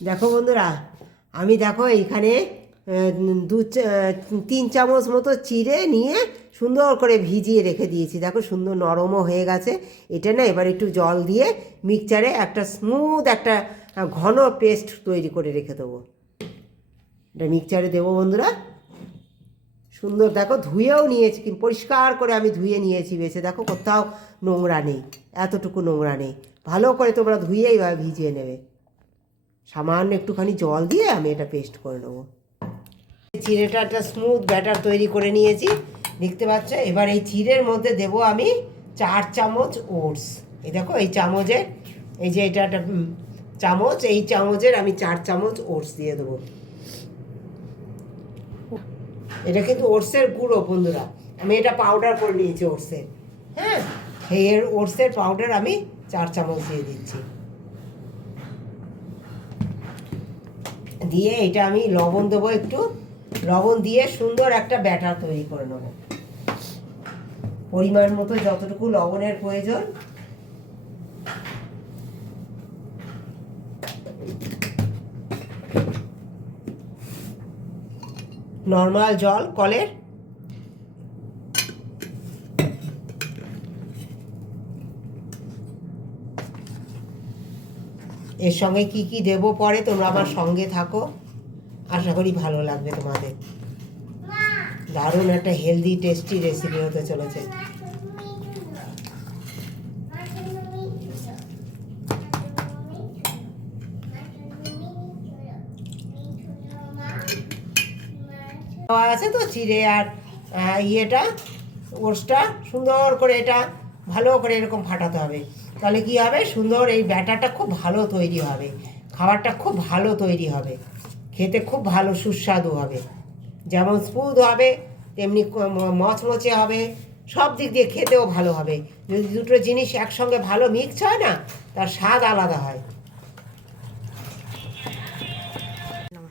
দেখো বন্ধুরা, আমি দেখো এইখানে 3 চামচ মতো চিড়ে নিয়ে সুন্দর করে ভিজিয়ে রেখে দিয়েছি। দেখো সুন্দর নরমও হয়ে গেছে। এটা না এবার একটু জল দিয়ে মিক্সচারে একটা স্মুথ একটা ঘন পেস্ট তৈরি করে রেখে দেবো। এটা মিক্সচারে দেবো বন্ধুরা। সুন্দর দেখো ধুয়েও নিয়েছি, কিন্তু পরিষ্কার করে আমি ধুয়ে নিয়েছি বেছে। দেখো কোথাও নোংরা নেই, এতটুকু নোংরা নেই। ভালো করে তোমরা ধুয়ে এইভাবে ভিজিয়ে নেবে। সামান্য একটুখানি জল দিয়ে আমি এটা পেস্ট করে নেবো। চিড়েটা একটা স্মুথ ব্যাটার তৈরি করে নিয়েছি, দেখতে পাচ্ছ। এবার এই চিড়ের মধ্যে দেব আমি 4 চামচ ওটস। এই দেখো এই চামচের, এই যে এটা একটা চামচ, এই চামচের আমি 4 চামচ ওটস দিয়ে দেবো। এটা কিন্তু ওটসের গুঁড়ো বন্ধুরা, আমি এটা পাউডার করে নিয়েছি ওটসের। হ্যাঁ, এই ওটসের পাউডার আমি 4 চামচ দিয়ে দিচ্ছি। দিয়ে এটা আমি লবণ দেবো একটু, লবণ দিয়ে সুন্দর একটা ব্যাটার তৈরি করে নেব। পরিমাণ মতো যতটুকু লবণের প্রয়োজন। নর্মাল জল কলের। এর সঙ্গে কি কি দেব পরে তোমরা আমার সঙ্গে থাকো, আশা করি ভালো লাগবে তোমাদের। দারুণ একটা হেলদি টেস্টি রেসিপি হতে চলেছে। আছে তো চিড়ে আর ইয়েটা, ওটসটা সুন্দর করে এটা ভালো করে এরকম ফাটাতে হবে। তাহলে কি হবে, সুন্দর এই ব্যাটারটা খুব ভালো তৈরি হবে, খাবারটা খুব ভালো তৈরি হবে, খেতে খুব ভালো সুস্বাদু হবে। যেমন স্মুথ হবে তেমনি মচমচে হবে, সব দিক দিয়ে খেতেও ভালো হবে। যদি দুটো জিনিস একসঙ্গে ভালো মিক্স হয় না, তার স্বাদ আলাদা হয়।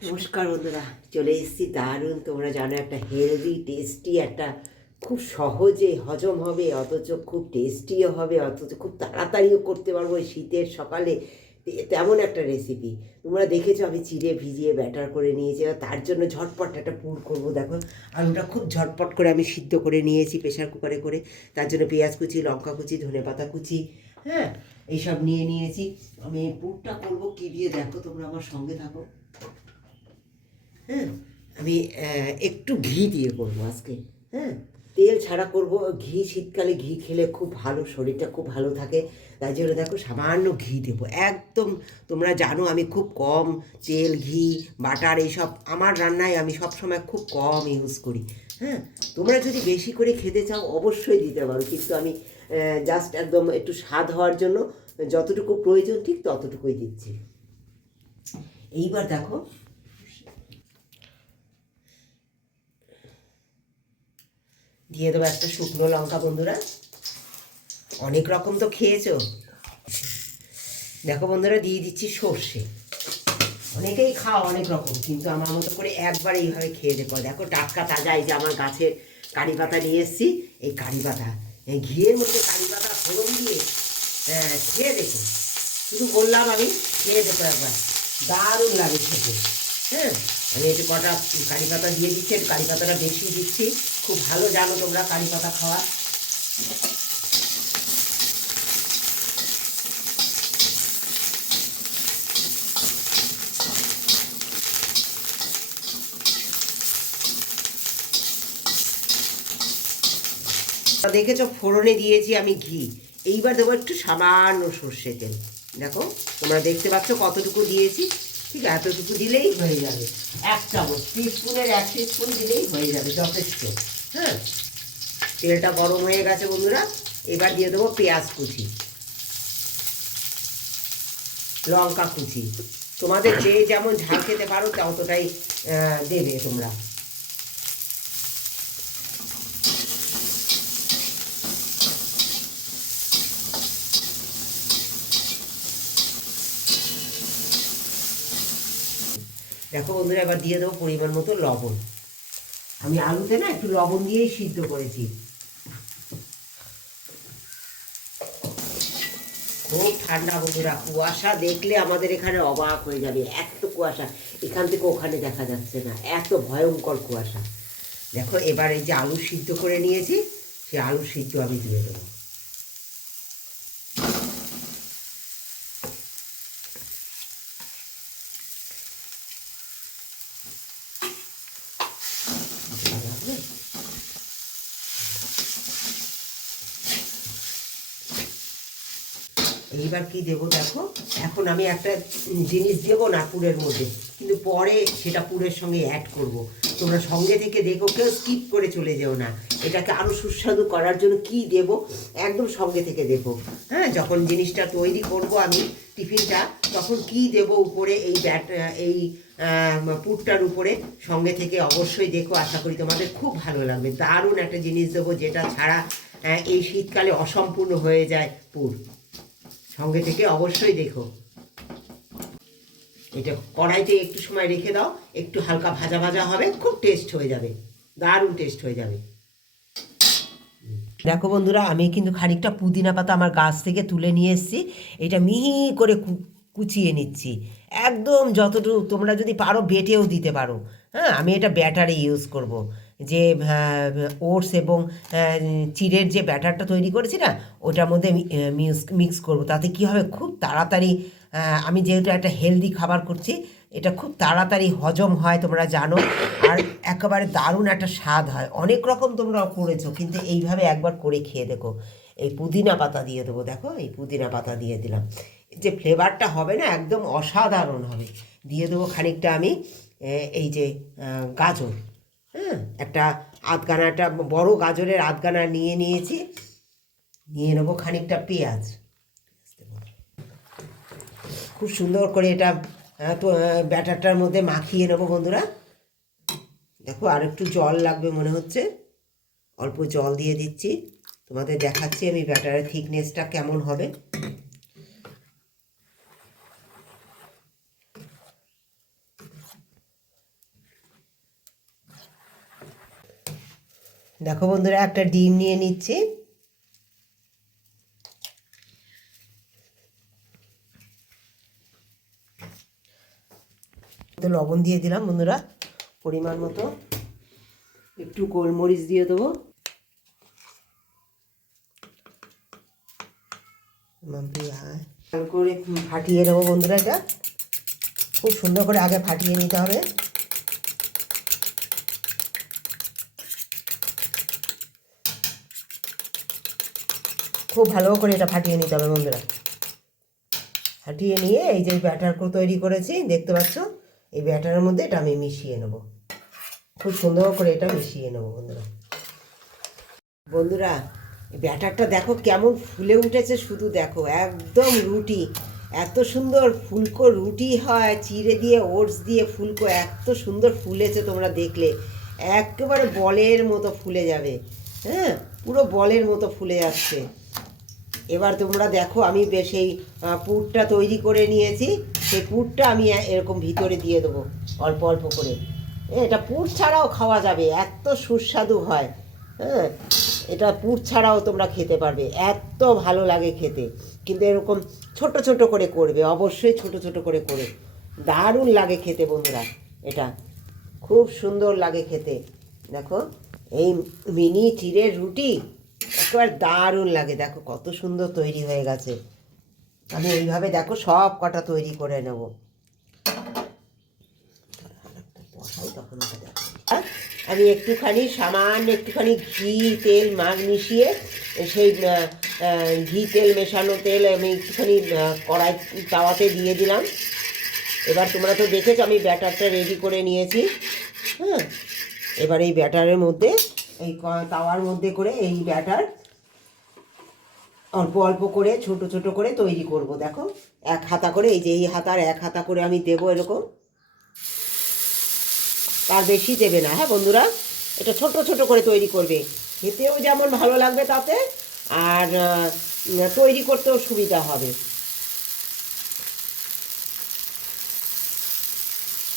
নমস্কার বন্ধুরা, চলে এসেছি দারুণ, তোমরা জানো একটা হেলদি টেস্টি একটা, খুব সহজে হজম হবে অথচ খুব টেস্টিও হবে, অথচ খুব তাড়াতাড়িও করতে পারবো এই শীতের সকালে, তেমন একটা রেসিপি। তোমরা দেখেছো আমি চিড়ে ভিজিয়ে ব্যাটার করে নিয়েছি। তার জন্য ঝটপট একটা পুর করবো। দেখো আলুটা খুব ঝটপট করে আমি সিদ্ধ করে নিয়েছি প্রেশার কুকারে করে। তার জন্য পেঁয়াজ কুচি, লঙ্কা কুচি, ধনেপাতা কুচি, হ্যাঁ এইসব নিয়ে নিয়েছি। আমি পুরটা করবো কী দিয়ে, দেখো তোমরা আমার সঙ্গে থাকো। হ্যাঁ, আমি একটু ঘি দিয়ে করবো আজকে। হ্যাঁ, তেল ছাড়া করব। ঘি, শীতকালে ঘি খেলে খুব ভালো, শরীরটা খুব ভালো থাকে। তাই জন্য দেখো সামান্য ঘি দেবো একদম। তোমরা জানো আমি খুব কম তেল, ঘি, বাটার এইসব আমার রান্নায় আমি সবসময় খুব কম ইউজ করি। হ্যাঁ, তোমরা যদি বেশি করে খেতে চাও অবশ্যই দিতে পারো, কিন্তু আমি জাস্ট একদম একটু স্বাদ হওয়ার জন্য যতটুকু প্রয়োজন ঠিক ততটুকুই দিচ্ছি। এইবার দেখো দিয়ে দেবো একটা শুকনো লঙ্কা। বন্ধুরা অনেক রকম তো খেয়েছো, দেখো বন্ধুরা দিয়ে দিচ্ছি সর্ষে। অনেকেই খাও অনেক রকম, কিন্তু আমার মতো করে একবার এইভাবে খেয়ে দেখো। দেখো টাটকা তাজা, এই যে আমার গাছের কারি পাতা নিয়ে এসেছি, এই কারি পাতা, এই ঘিয়ের মধ্যে কারি পাতা ফোড়ন দিয়ে খেয়ে দেখো। শুধু বললাম আমি, খেয়ে দেখো একবার, দারুণ লাগে খেতে। হ্যাঁ, আমি একটু কটা কারি পাতা দিয়ে দিচ্ছি, একটু কারি পাতাটা বেশি দিচ্ছি। খুব ভালো জানো তোমরা কারি পাতা খাওয়া। দেখেছো ফোড়নে দিয়েছি আমি ঘি। এইবার দেবো একটু সামান্য সর্ষে তেল। দেখো তোমরা দেখতে পাচ্ছ কতটুকু দিয়েছি, ঠিক এতটুকু দিলেই হয়ে যাবে। 1 চামচ, টিস্পুনের 1 টিস্পুন দিলেই হয়ে যাবে, যথেষ্ট। হ্যাঁ, তেলটা গরম হয়ে গেছে বন্ধুরা। এবার দিয়ে দেবো পেঁয়াজ কুচি, লঙ্কা কুচি। তোমাদের যে যেমন ঝাল খেতে পারো ততটাই দেবে তোমরা। দেখো বন্ধুরা এবার দিয়ে দেবো পরিমাণ মতো লবণ। আমি আলুতে না একটু লবণ দিয়েই সিদ্ধ করেছি। খুব ঠান্ডা বন্ধুরা, কুয়াশা দেখলে আমাদের এখানে অবাক হয়ে যাবে, এত কুয়াশা এখান থেকে ওখানে দেখা যাচ্ছে না, এত ভয়ঙ্কর কুয়াশা। দেখো এবার এই যে আলু সিদ্ধ করে নিয়েছি, সেই আলু সিদ্ধ আমি দিয়ে দেবো। এইবার কি দেবো দেখো, এখন আমি একটা জিনিস দেবো না পুরের মধ্যে, কিন্তু পরে সেটা পুরের সঙ্গে অ্যাড করব। তোমরা সঙ্গে থেকে দেখো, কেউ স্কিপ করে চলে যেও না। এটাকে আরও সুস্বাদু করার জন্য কি দেব একদম সঙ্গে থেকে দেখো। হ্যাঁ, যখন জিনিসটা তৈরি করব আমি টিফিনটা, তখন কি দেব উপরে এই পুরটার উপরে, সঙ্গে থেকে অবশ্যই দেখো। আশা করি তোমাদের খুব ভালো লাগবে। দারুণ একটা জিনিস দেবো, যেটা ছাড়া এই শীতকালে অসম্পূর্ণ হয়ে যায় পুর। সঙ্গে থেকে অবশ্যই দেখো। এটা কড়াইতে একটু সময় রেখে দাও, একটু হালকা ভাজা ভাজা হবে, খুব টেস্ট হয়ে যাবে, দারুণ টেস্ট হয়ে যাবে। দেখো বন্ধুরা, আমি কিন্তু খানিকটা পুদিনা পাতা আমার গাছ থেকে তুলে নিয়ে এসেছি। এটা মিহি করে কুচিয়ে নিচ্ছি, একদম যতটুকু তোমরা যদি পারো বেটেও দিতে পারো। হ্যাঁ, আমি এটা ব্যাটারে ইউজ করব। যে ওটস এবং চিড়ের যে ব্যাটারটা তৈরি করেছি না, ওটার মধ্যে মিক্স করব। তাতে কি হবে, খুব তাড়াতাড়ি, আমি যেহেতু একটা হেলদি খাবার করছি, এটা খুব তাড়াতাড়ি হজম হয় তোমরা জানো, আর একেবারে দারুণ একটা স্বাদ হয়। অনেক রকম তোমরা করেছো, কিন্তু এইভাবে একবার করে খেয়ে দেখো। এই পুদিনা পাতা দিয়ে দেবো, দেখো এই পুদিনা পাতা দিয়ে দিলাম, যে ফ্লেভারটা হবে না একদম অসাধারণ হবে। দিয়ে দেবো খানিকটা আমি এই যে গাজর, হ্যাঁ, একটা আধখানাটা বড় গাজরের আধখানা নিয়ে নিয়েছি। নিয়ে নেবো খানিকটা পেঁয়াজ, খুব সুন্দর করে এটা তো ব্যাটারটার মধ্যে মাখিয়ে নেবো বন্ধুরা। দেখো আর একটু জল লাগবে মনে হচ্ছে, অল্প জল দিয়ে দিচ্ছি, তোমাদের দেখাচ্ছি আমি ব্যাটারের থিকনেসটা কেমন হবে। দেখো বন্ধুরা, একটা ডিম নিয়ে নিচ্ছি, তো লবণ দিয়ে দিলাম বন্ধুরা পরিমাণ মতো, একটু গোলমরিচ দিয়ে দেবো, ভালো করে ফাটিয়ে নেবো বন্ধুরা। এটা খুব সুন্দর করে আগে ফাটিয়ে নিতে হবে। খুব ভালো করে এটা ফাটিয়ে নিতে হবে বন্ধুরা। ফাটিয়ে নিয়ে এই যে ব্যাটার তৈরি করেছি দেখতে পাচ্ছ, এই ব্যাটারের মধ্যে এটা আমি মিশিয়ে নেব, খুব সুন্দর করে এটা মিশিয়ে নেব বন্ধুরা। বন্ধুরা, ব্যাটারটা দেখো কেমন ফুলে উঠেছে, শুধু দেখো, একদম রুটি, এত সুন্দর ফুলকো রুটি হয়, চিড়ে দিয়ে ওটস দিয়ে ফুলকো এত সুন্দর ফুলেছে, তোমরা দেখলে একেবারে বলের মতো ফুলে যাবে। হ্যাঁ, পুরো বলের মতো ফুলে যাচ্ছে। এবার তোমরা দেখো, আমি সেই পুরটা তৈরি করে নিয়েছি, সেই পুরটা আমি এরকম ভিতরে দিয়ে দেবো অল্প অল্প করে। এটা পুর ছাড়াও খাওয়া যাবে, এত সুস্বাদু হয়। হ্যাঁ, এটা পুর ছাড়াও তোমরা খেতে পারবে, এত ভালো লাগে খেতে। কিন্তু এরকম ছোট ছোট করে করবে, অবশ্যই ছোট ছোট করে করে, দারুণ লাগে খেতে বন্ধুরা। এটা খুব সুন্দর লাগে খেতে। দেখো এই মিনি চিড়ের রুটি একেবারে দারুণ লাগে, দেখো কত সুন্দর তৈরি হয়ে গেছে। আমি এইভাবে দেখো সব কটা তৈরি করে নেব। আমি একটুখানি সামান্য একটুখানি ঘি তেল মিশিয়ে, সেই ঘি তেল মেশানো তেল আমি একটুখানি কড়াই তাওয়াতে দিয়ে দিলাম। এবার তোমরা তো দেখেছো আমি ব্যাটারটা রেডি করে নিয়েছি। হ্যাঁ, এবার এই ব্যাটারের মধ্যে, এই তাওয়ার মধ্যে করে এই ব্যাটার অল্প অল্প করে ছোট ছোট করে তৈরি করব। দেখো এক হাতা করে, এই যে এই হাতার এক হাতা করে আমি দেবো এরকম, তার বেশি দেবে না। হ্যাঁ বন্ধুরা, এটা ছোট ছোট করে তৈরি করবে, খেতেও যেমন ভালো লাগবে তাতে, আর তৈরি করতেও সুবিধা হবে।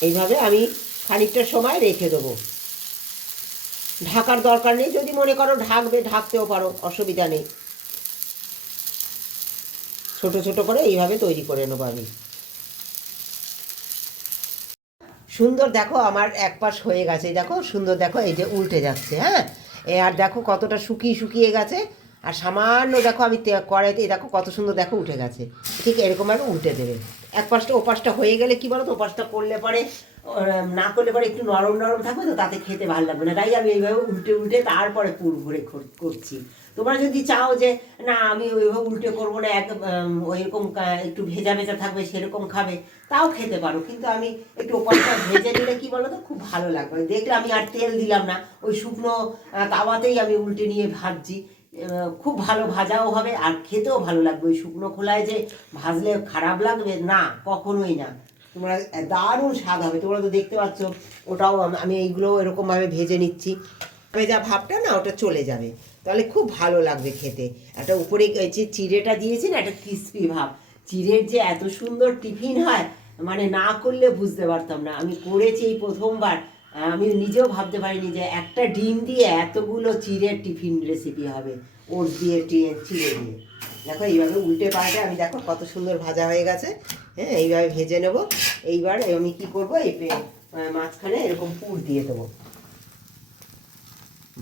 এইভাবে আমি খানিকটা সময় রেখে দেবো, ঢাকার দরকার নেই, যদি মনে করো ঢাকবে ঢাকতেও পারো, অসুবিধা নেই। ছোট ছোট করে এইভাবে তৈরি করে নেবো আমি। সুন্দর দেখো আমার এক পাশ হয়ে গেছে, দেখো সুন্দর, দেখো এই যে উল্টে যাচ্ছে। হ্যাঁ, আর দেখো কতটা শুকিয়ে শুকিয়ে গেছে, আর সামান্য দেখো আমি কড়াইতে দেখো কত সুন্দর দেখো উঠে গেছে। ঠিক এরকমভাবে উল্টে দেবে। এক পাশটা ও পাশটা হয়ে গেলে কি বলো তো, ও পাশটা করলে পরে না করলে পরে একটু নরম নরম থাকবে তো, তাতে খেতে ভালো লাগবে না, তাই আমি এইভাবে উল্টে উল্টে তারপরে পুর ভরে করছি। তোমরা যদি চাও যে না আমি ওইভাবে উল্টে করবো না, ওইরকম একটু ভেজা ভেজা থাকবে সেরকম খাবে, তাও খেতে পারো, কিন্তু আমি একটু ওপাশটা ভেজে নিলে কি বলো তো খুব ভালো লাগবে। দেখলে আমি আর তেল দিলাম না, ওই শুকনো তাওয়াতেই আমি উল্টে নিয়ে ভাজছি, খুব ভালো ভাজাও হবে আর খেতেও ভালো লাগবে। ওই শুকনো খোলায় যে ভাজলে খারাপ লাগবে না, কখনোই না, তোমরা দারুণ স্বাদ হবে। তোমরা তো দেখতে পাচ্ছ, ওটাও আমি এইগুলো এরকমভাবে ভেজে নিচ্ছি, ভেজা ভাবটা না ওটা চলে যাবে, তাহলে খুব ভালো লাগবে খেতে। একটা উপরে যে চিড়েটা দিয়েছি না, একটা ক্রিস্পি ভাব, চিড়ের যে এত সুন্দর টিফিন হয় মানে না করলে বুঝতে পারতাম না। আমি করেছি এই প্রথমবার, আমি নিজেও ভাবতে পারিনি যে একটা ডিম দিয়ে এতগুলো চিড়ের টিফিন রেসিপি হবে, ওটস দিয়ে চিড়ে দিয়ে। দেখো এইভাবে উল্টে পাল্টে আমি দেখো কত সুন্দর ভাজা হয়ে গেছে। হ্যাঁ, এইভাবে ভেজে নেব। এইবার আমি কি করব, এই মাঝখানে এরকম পুর দিয়ে দেবো।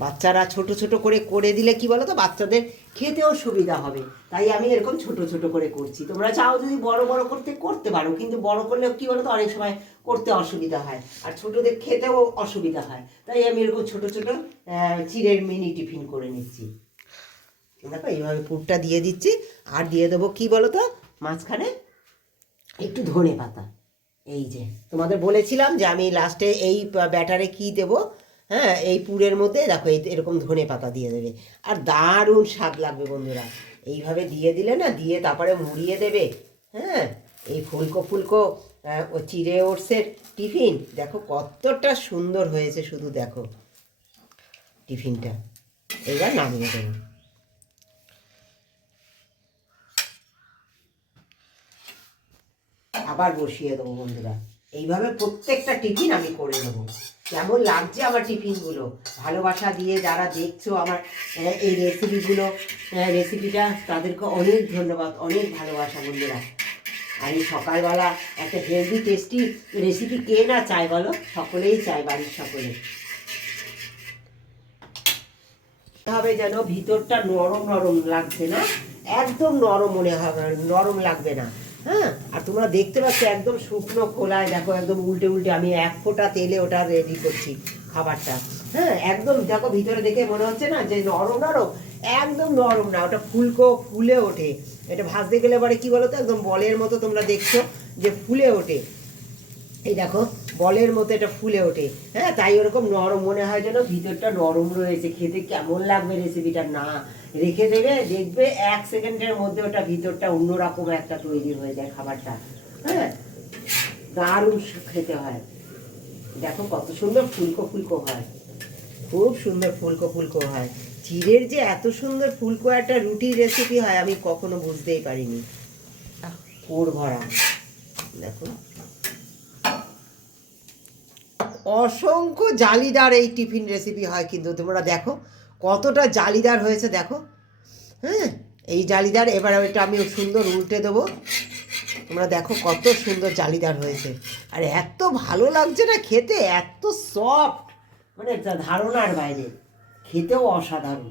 বাচ্চারা ছোট ছোট করে করে দিলে কি বলো তো বাচ্চাদের খেতেও সুবিধা হবে, তাই আমি এরকম ছোট ছোট করে করছি। তোমরা চাও যদি বড় বড় করতে পারো, কিন্তু বড় করলেও কি বলো তো অনেক সময় করতে অসুবিধা হয়, আর ছোটদের খেতেও অসুবিধা হয়, তাই আমি এরকম ছোট ছোট চিড়ের মিনি টিফিন করে নিচ্ছি। দেখো এইভাবে পুরটা দিয়ে দিচ্ছি, আর দিয়ে দেবো কি বলো তো মাঝখানে একটু ধনে পাতা। এই যে তোমাদের বলেছিলাম যে আমি লাস্টে এই ব্যাটারে কি দেব, হ্যাঁ এই পুরের মধ্যে দেখো এই এরকম ধনে পাতা দিয়ে দেবে, আর দারুণ স্বাদ লাগবে বন্ধুরা। এইভাবে দিয়ে দিলে না, দিয়ে তারপরে মুড়িয়ে দেবে। হ্যাঁ, এই ফুলকো ফুলকো ও চিড়ে ওটসের টিফিন দেখো কতটা সুন্দর হয়েছে, শুধু দেখো টিফিনটা। এবার নামিয়ে দেবো। আবার বসিয়ে দেবো বন্ধুরা। এইভাবে প্রত্যেকটা টিফিন আমি করে নেবো। কেমন লাগছে আমার টিফিনগুলো, ভালোবাসা দিয়ে যারা দেখছো আমার এই রেসিপিটা তাদেরকে অনেক ধন্যবাদ, অনেক ভালোবাসা বন্ধুরা। আর এই সকালবেলা একটা হেলদি টেস্টি রেসিপি কে না চায় বলো, সকলেই চায়, বাড়ির সকলে। হবে যেন ভিতরটা নরম নরম লাগছে না, একদম নরম মনে হবে, নরম লাগবে না। হ্যাঁ, আর তোমরা দেখতে পাচ্ছ একদম শুকনো খোলায় দেখো একদম উল্টে উল্টে আমি এক ফোঁটা তেলে ওটা রেডি করছি খাবারটা। হ্যাঁ, একদম দেখো ভিতরে দেখে মনে হচ্ছে না যে নরম নরম, একদম নরম না, ওটা ফুলে ওঠে। এটা ভাজতে গেলে পরে কি বলো তো একদম বলের মতো তোমরা দেখছো যে ফুলে ওঠে, এই দেখো বলের মতো এটা ফুলে ওঠে। হ্যাঁ, তাই ওরকম নরম মনে হয় যেন ভিতরটা নরম রয়েছে, খেতে কেমন লাগবে রেসিপিটা না রেখে দেবে, দেখবে 1 সেকেন্ডের মধ্যে ওটা ভিতরটা অন্যরকম একটা তৈরি হয়ে যায় খাবারটা। হ্যাঁ, দারুণ খেতে হয়। দেখো কত সুন্দর ফুলকো ফুলকো হয়, খুব সুন্দর ফুলকো ফুলকো হয়। চিড়ের যে এত সুন্দর ফুলকো একটা রুটি রেসিপি হয় আমি কখনো বুঝতেই পারিনি। পুর ভরা দেখো, অসংখ্য জালিদার এই টিফিন রেসিপি হয়, কিন্তু তোমরা দেখো কতটা জালিদার হয়েছে দেখো। হ্যাঁ, এই জালিদার। এবার এটা আমি সুন্দর উল্টে দেবো, তোমরা দেখো কত সুন্দর জালিদার হয়েছে, আর এত ভালো লাগছে না খেতে, এত সফট, মানে ধারণার বাইরে, খেতেও অসাধারণ।